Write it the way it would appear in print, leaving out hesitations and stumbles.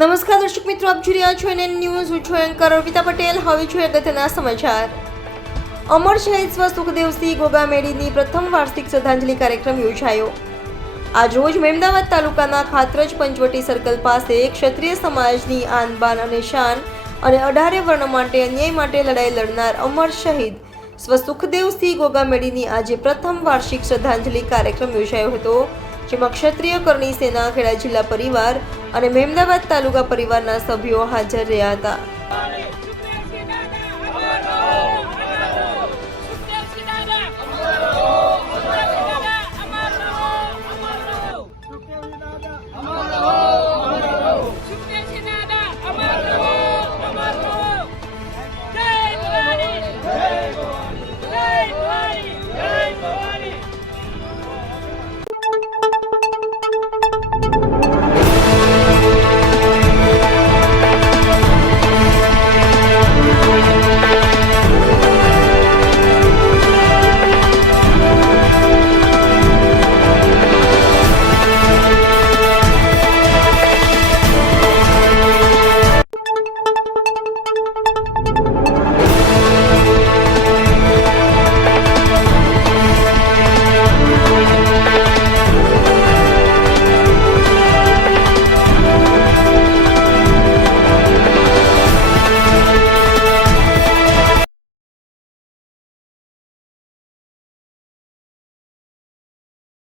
નમસ્કાર દર્શક મિત્રો, આપ જોઈ રહ્યા છો એનએન ન્યૂઝ. હું છું એન્કર અર્પિતા પટેલ. હવે જોઈએ અગત્યના સમાચાર. અમર શહીદ સ્વ સુખદેવસિંહ ગોગામેડીની પ્રથમ વાર્ષિક શ્રદ્ધાંજલિ કાર્યક્રમ યોજાયો. આજરોજ મહેમદાવાદ તાલુકાના ખાતરજ પંચવટી સર્કલ પાસે ક્ષત્રિય સમાજની આન બાન અને શાન અને 18 વર્ણ માટે અન્યાય માટે લડાઈ લડનાર અમર શહીદ સ્વ સુખદેવસિંહ ગોગામેડીની આજે પ્રથમ વાર્ષિક શ્રદ્ધાંજલિ કાર્યક્રમ યોજાયો હતો, જેમાં ક્ષત્રિય કરણી સેના ખેડા જિલ્લા પરિવાર અને મહેમદાવાદ તાલુકા પરિવારના સભ્યો હાજર રહ્યા હતા.